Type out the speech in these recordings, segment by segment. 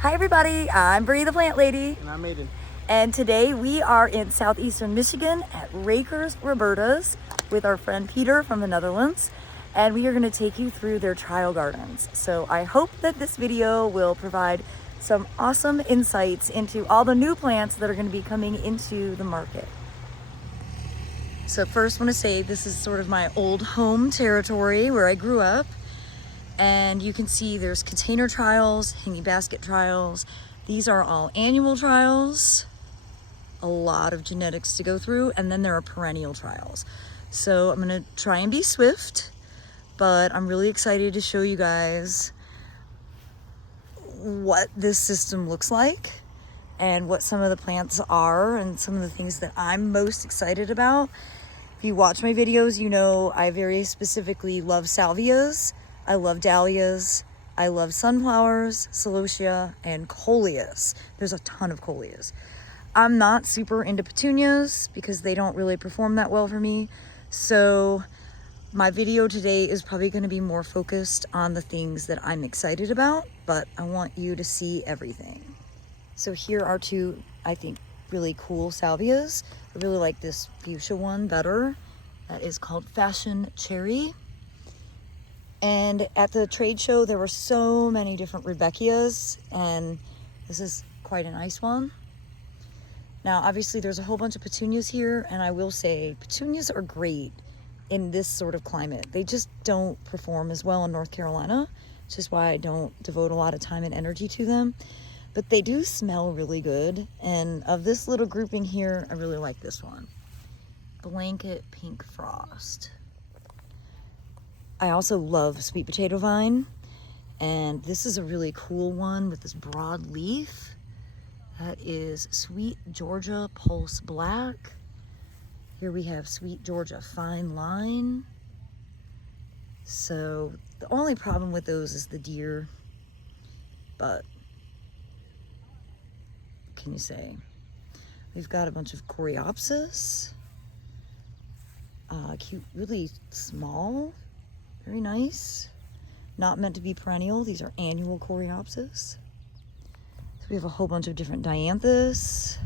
Hi everybody, I'm Bree the Plant Lady. And I'm Aiden. And today we are in southeastern Michigan at Raker-Roberta's with our friend Peter from the Netherlands. And we are going to take you through their trial gardens. So I hope that this video will provide some awesome insights into all the new plants that are going to be coming into the market. So first I want to say this is sort of my old home territory where I grew up. And you can see there's container trials, hanging basket trials. These are all annual trials, a lot of genetics to go through, and then there are perennial trials. So I'm gonna try and be swift, but I'm really excited to show you guys what this system looks like and what some of the plants are and some of the things that I'm most excited about. If you watch my videos, you know I very specifically love salvias. I love dahlias, I love sunflowers, celosia, and coleus. There's a ton of coleus. I'm not super into petunias because they don't really perform that well for me. So my video today is probably gonna be more focused on the things that I'm excited about, but I want you to see everything. So here are two, I think, really cool salvias. I really like this fuchsia one better. That is called Fashion Cherry. And at the trade show, there were so many different Rudbeckias, and this is quite a nice one. Now, obviously, there's a whole bunch of petunias here, and I will say petunias are great in this sort of climate. They just don't perform as well in North Carolina, which is why I don't devote a lot of time and energy to them. But they do smell really good, and of this little grouping here, I really like this one. Blanket Pink Frost. I also love sweet potato vine, and this is a really cool one with this broad leaf. That is Sweet Georgia Pulse Black. Here we have Sweet Georgia Fine Line. So the only problem with those is the deer, but what can you say? We've got a bunch of Coreopsis, cute, really small. Very nice. Not meant to be perennial. These are annual Coreopsis. So we have a whole bunch of different dianthus.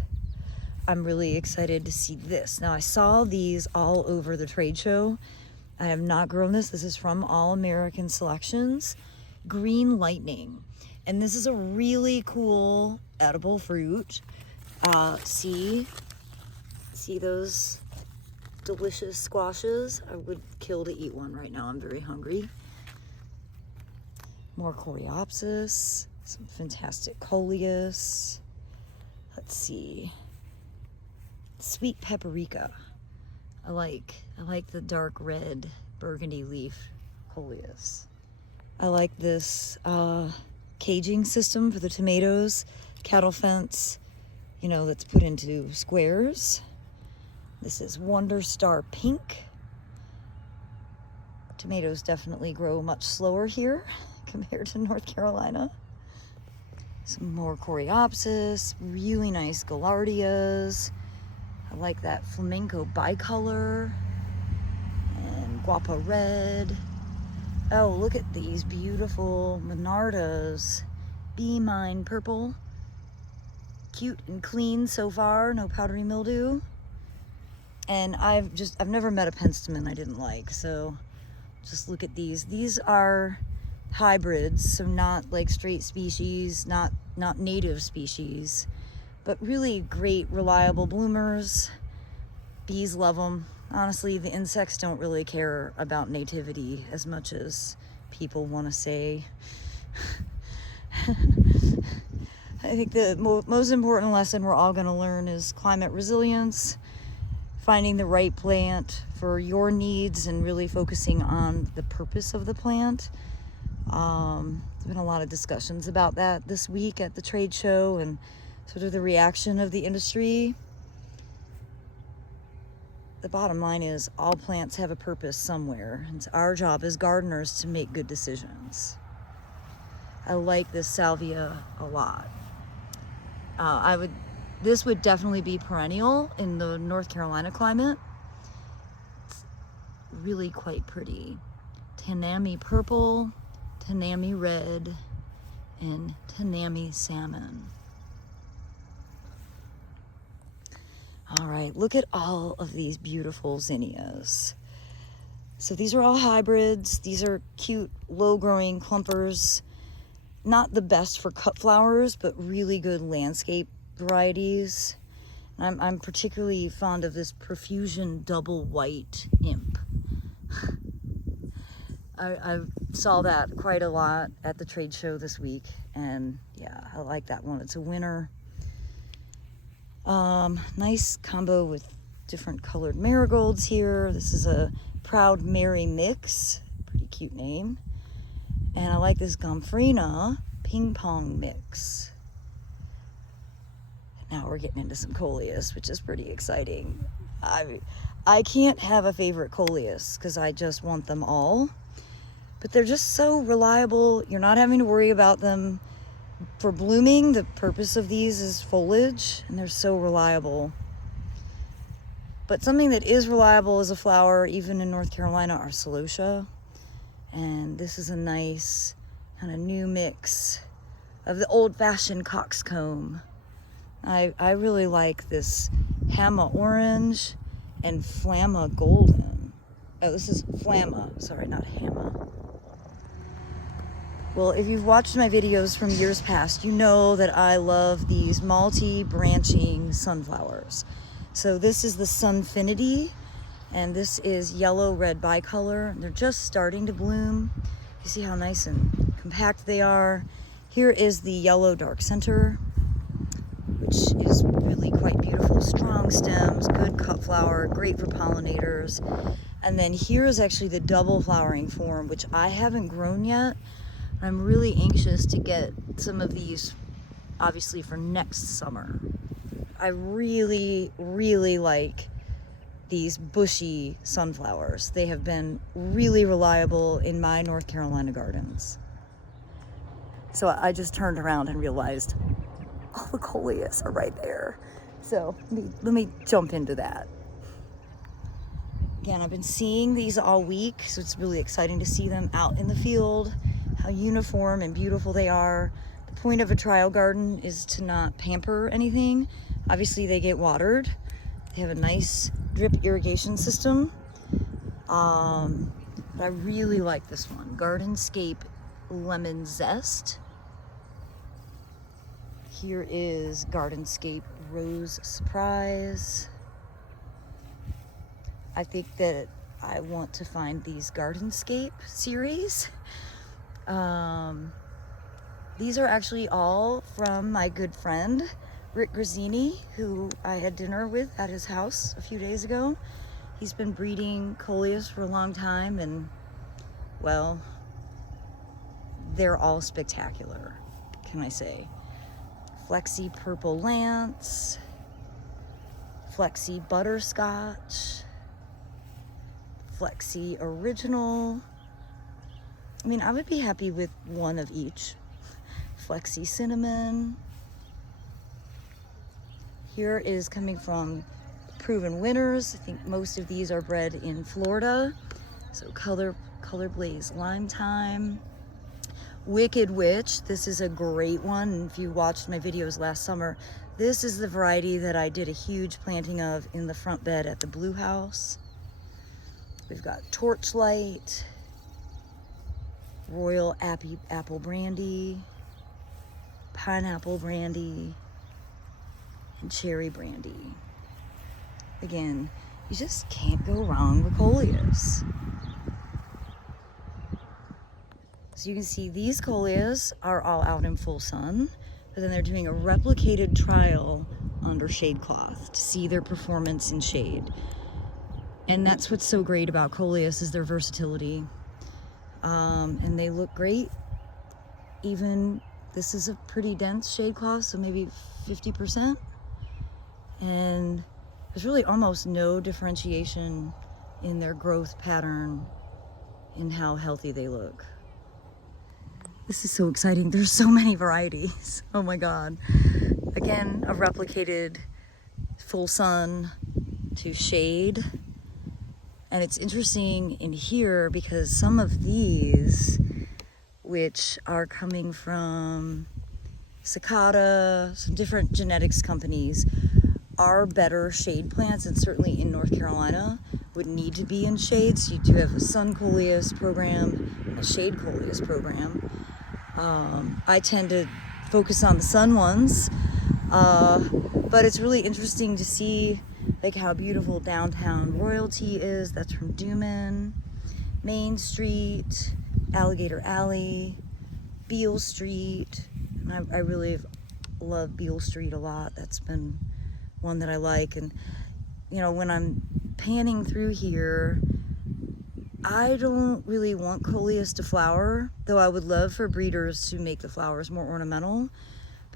I'm really excited to see this. Now I saw these all over the trade show. I have not grown this. This is from All American Selections. Green Lightning. And this is a really cool edible fruit. See those delicious squashes? I would kill to eat one right now. I'm very hungry. More Coreopsis, some fantastic coleus. Let's see. Sweet paprika. I like the dark red burgundy leaf coleus. I like this caging system for the tomatoes, cattle fence, you know, that's put into squares. This is Wonder Star Pink. Tomatoes definitely grow much slower here compared to North Carolina. Some more Coreopsis, really nice Gaillardias. I like that flamenco bicolor and Guapa Red. Oh, look at these beautiful Monardas. Be Mine Purple. Cute and clean so far, no powdery mildew. And I've never met a penstemon I didn't like, so just look at these. These are hybrids, so not like straight species, not native species, but really great, reliable bloomers. Bees love them. Honestly, the insects don't really care about nativity as much as people want to say. I think the most important lesson we're all going to learn is climate resilience. Finding the right plant for your needs and really focusing on the purpose of the plant. There's been a lot of discussions about that this week at the trade show and sort of the reaction of the industry. The bottom line is all plants have a purpose somewhere. It's our job as gardeners to make good decisions. I like this salvia a lot. This would definitely be perennial in the North Carolina climate. It's really quite pretty. Tanami purple, Tanami red, and Tanami salmon. All right, look at all of these beautiful zinnias. So these are all hybrids. These are cute, low-growing clumpers. Not the best for cut flowers, but really good landscape varieties. I'm particularly fond of this Profusion Double White Imp. I saw that quite a lot at the trade show this week, and yeah, I like that one. It's a winner. Nice combo with different colored marigolds here. This is a Proud Mary mix, pretty cute name. And I like this Gomphrena ping pong mix. Now we're getting into some coleus, which is pretty exciting. I can't have a favorite coleus because I just want them all. But they're just so reliable. You're not having to worry about them for blooming. The purpose of these is foliage, and they're so reliable. But something that is reliable as a flower, even in North Carolina, are celosia. And this is a nice kind of new mix of the old-fashioned coxcomb. I really like this Hamma Orange and Flamma Golden. Oh, this is Flamma, sorry, not Hamma. Well, if you've watched my videos from years past, you know that I love these multi-branching sunflowers. So this is the Sunfinity, and this is yellow-red bicolor. They're just starting to bloom. You see how nice and compact they are. Here is the yellow dark center, which is really quite beautiful. Strong stems, good cut flower, great for pollinators. And then here is actually the double flowering form, which I haven't grown yet. I'm really anxious to get some of these, obviously, for next summer. I really, really like these bushy sunflowers. They have been really reliable in my North Carolina gardens. So I just turned around and realized all the coleus are right there. So let me jump into that. Again, I've been seeing these all week, so it's really exciting to see them out in the field, how uniform and beautiful they are. The point of a trial garden is to not pamper anything. Obviously, they get watered. They have a nice drip irrigation system. But I really like this one, Gardenscape Lemon Zest. Here is Gardenscape Rose Surprise. I think that I want to find these Gardenscape series. These are actually all from my good friend, Rick Grazzini, who I had dinner with at his house a few days ago. He's been breeding coleus for a long time, and, well, they're all spectacular, can I say. Flexi Purple Lance, Flexi Butterscotch, Flexi Original. I mean, I would be happy with one of each. Flexi Cinnamon. Here is coming from Proven Winners. I think most of these are bred in Florida. So Color Blaze Lime Time. Wicked Witch, this is a great one. If you watched my videos last summer, this is the variety that I did a huge planting of in the front bed at the Blue House. We've got Torchlight, Royal Apple Brandy, Pineapple Brandy, and Cherry Brandy. Again, you just can't go wrong with coleus. So you can see these coleus are all out in full sun, but then they're doing a replicated trial under shade cloth to see their performance in shade. And that's what's so great about coleus, is their versatility. And they look great. Even, this is a pretty dense shade cloth, so maybe 50%. And there's really almost no differentiation in their growth pattern in how healthy they look. This is so exciting. There's so many varieties. Oh my God. Again, a replicated full sun to shade. And it's interesting in here because some of these which are coming from Cicada, some different genetics companies, are better shade plants, and certainly in North Carolina would need to be in shades. You do have a sun coleus program and a shade coleus program. I tend to focus on the sun ones, but it's really interesting to see like how beautiful downtown Royalty is. That's from Duman, Main Street, Alligator Alley, Beale Street. And I really love Beale Street a lot. That's been one that I like. And you know, when I'm panning through here, I don't really want coleus to flower, though I would love for breeders to make the flowers more ornamental.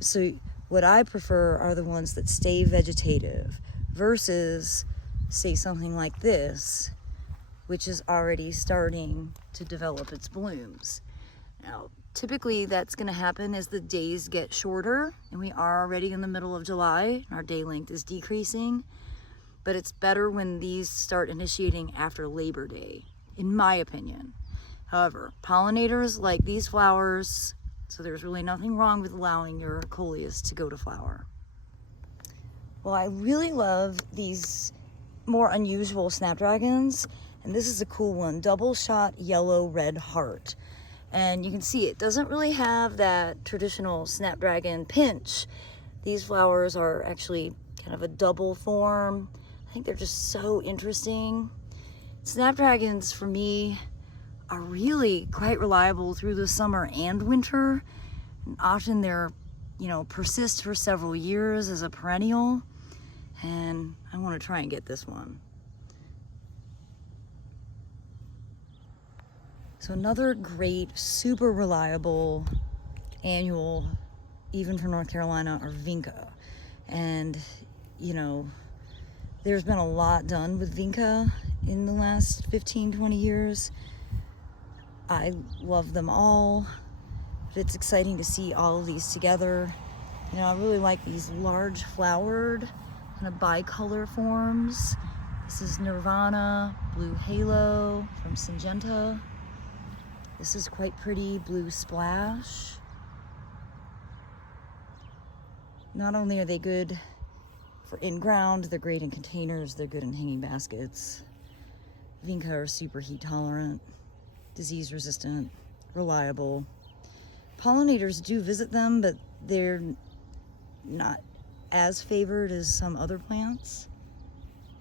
So what I prefer are the ones that stay vegetative versus, say, something like this, which is already starting to develop its blooms. Now, typically that's going to happen as the days get shorter, and we are already in the middle of July, and our day length is decreasing. But it's better when these start initiating after Labor Day, in my opinion. However, pollinators like these flowers, so there's really nothing wrong with allowing your coleus to go to flower. Well, I really love these more unusual snapdragons, and this is a cool one, double shot yellow red heart. And you can see it doesn't really have that traditional snapdragon pinch. These flowers are actually kind of a double form. I think they're just so interesting. Snapdragons for me are really quite reliable through the summer and winter. And often they're, you know, persist for several years as a perennial. And I want to try and get this one. So another great, super reliable annual, even for North Carolina, are Vinca. And, you know, there's been a lot done with Vinca in the last 15, 20 years. I love them all. But it's exciting to see all of these together. You know, I really like these large flowered, kind of bicolor forms. This is Nirvana, Blue Halo from Syngenta. This is quite pretty, Blue Splash. Not only are they good for in-ground, they're great in containers, they're good in hanging baskets. Vinca are super heat tolerant, disease resistant, reliable. Pollinators do visit them, but they're not as favored as some other plants.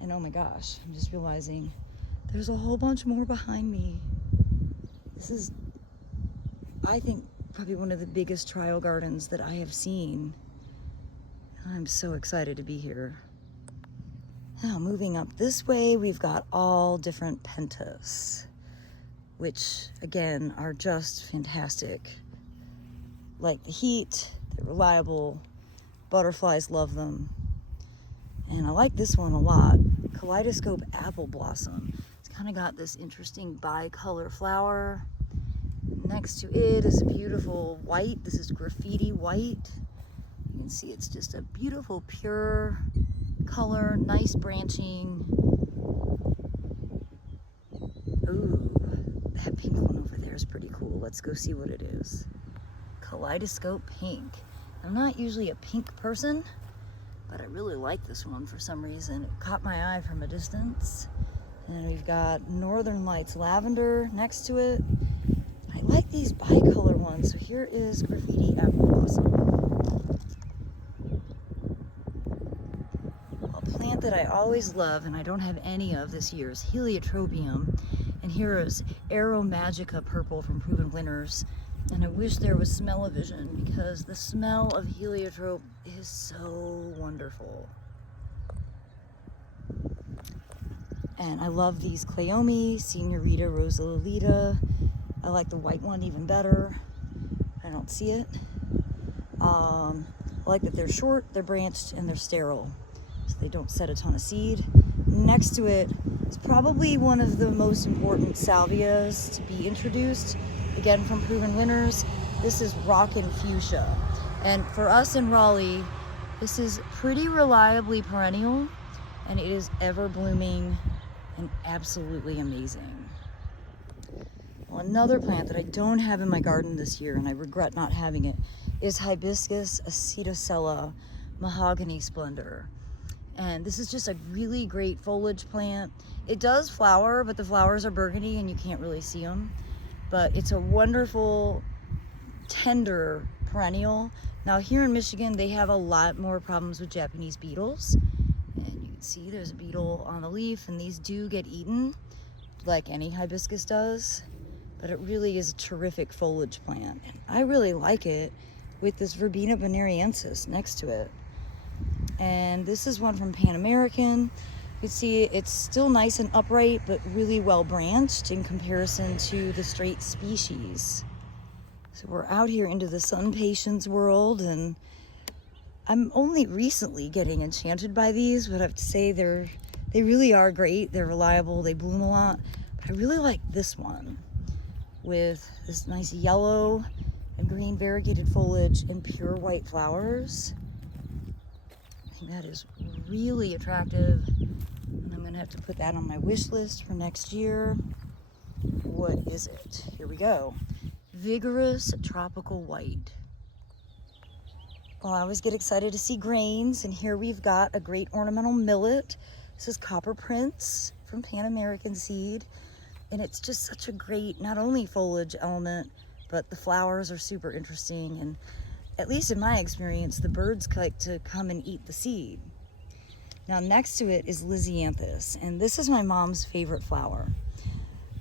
And oh my gosh, I'm just realizing there's a whole bunch more behind me. This is, I think, probably one of the biggest trial gardens that I have seen. I'm so excited to be here. Now, moving up this way, we've got all different pentas, which, again, are just fantastic. Like the heat, they're reliable, butterflies love them. And I like this one a lot, Kaleidoscope Apple Blossom. It's kind of got this interesting bicolor flower. Next to it is a beautiful white. This is graffiti white. You can see it's just a beautiful, pure color, nice branching. Ooh, that pink one over there is pretty cool. Let's go see what it is. Kaleidoscope Pink. I'm not usually a pink person, but I really like this one for some reason. It caught my eye from a distance. And we've got Northern Lights Lavender next to it. I like these bicolor ones. So here is Graffiti Apple Blossom. A plant that I always love, and I don't have any of this year, is Heliotropium. And here is Aeromagica Purple from Proven Winners. And I wish there was smell-o-vision, because the smell of heliotrope is so wonderful. And I love these Cleome, Senorita Rosa Lolita. I like the white one even better. I don't see it. I like that they're short, they're branched, and they're sterile, so they don't set a ton of seed. Next to it is probably one of the most important salvias to be introduced. Again, from Proven Winners, this is Rockin' Fuchsia. And for us in Raleigh, this is pretty reliably perennial, and it is ever blooming and absolutely amazing. Another plant that I don't have in my garden this year, and I regret not having it, is Hibiscus acetosella mahogany splendor. And this is just a really great foliage plant. It does flower, but the flowers are burgundy and you can't really see them. But it's a wonderful, tender perennial. Now here in Michigan, they have a lot more problems with Japanese beetles. And you can see there's a beetle on the leaf, and these do get eaten like any hibiscus does. But it really is a terrific foliage plant. And I really like it with this Verbena bonariensis next to it. And this is one from Pan American. You can see it's still nice and upright, but really well branched in comparison to the straight species. So we're out here into the sun patience world, and I'm only recently getting enchanted by these, but I have to say they really are great. They're reliable, they bloom a lot. But I really like this one with this nice yellow and green variegated foliage and pure white flowers. I think that is really attractive, and I'm gonna have to put that on my wish list for next year. What is it? Here we go. Vigorous tropical white. Well, I always get excited to see grains, and here we've got a great ornamental millet. This is Copper Prince from Pan American seed. And it's just such a great, not only foliage element, but the flowers are super interesting. And at least in my experience, the birds like to come and eat the seed. Now next to it is Lisianthus, and this is my mom's favorite flower.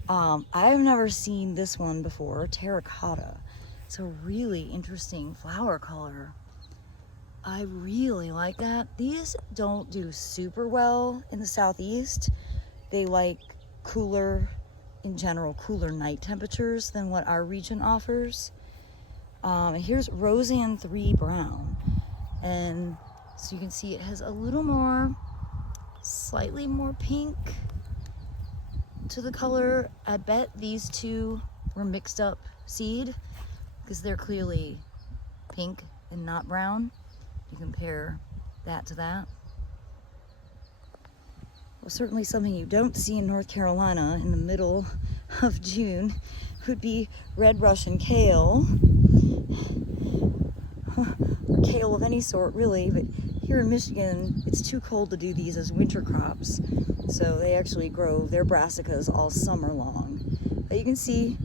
I've never seen this one before, terracotta. It's a really interesting flower color. I really like that. These don't do super well in the southeast. They like cooler, in general, cooler night temperatures than what our region offers. Here's Roseanne 3 Brown. And so you can see it has a little more, slightly more pink to the color. I bet these two were mixed up seed because they're clearly pink and not brown. You compare that to that. Well, certainly something you don't see in North Carolina in the middle of June would be red Russian kale, or kale of any sort really, but here in Michigan it's too cold to do these as winter crops, so they actually grow their brassicas all summer long. But you can see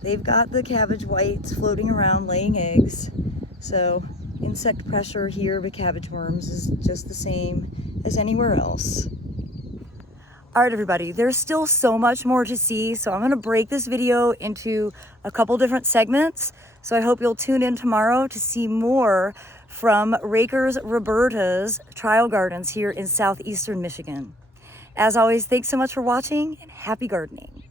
they've got the cabbage whites floating around laying eggs, so insect pressure here with cabbage worms is just the same as anywhere else. All right, everybody, there's still so much more to see, so I'm gonna break this video into a couple different segments. So I hope you'll tune in tomorrow to see more from Raker-Roberta's trial gardens here in southeastern Michigan. As always, thanks so much for watching, and happy gardening.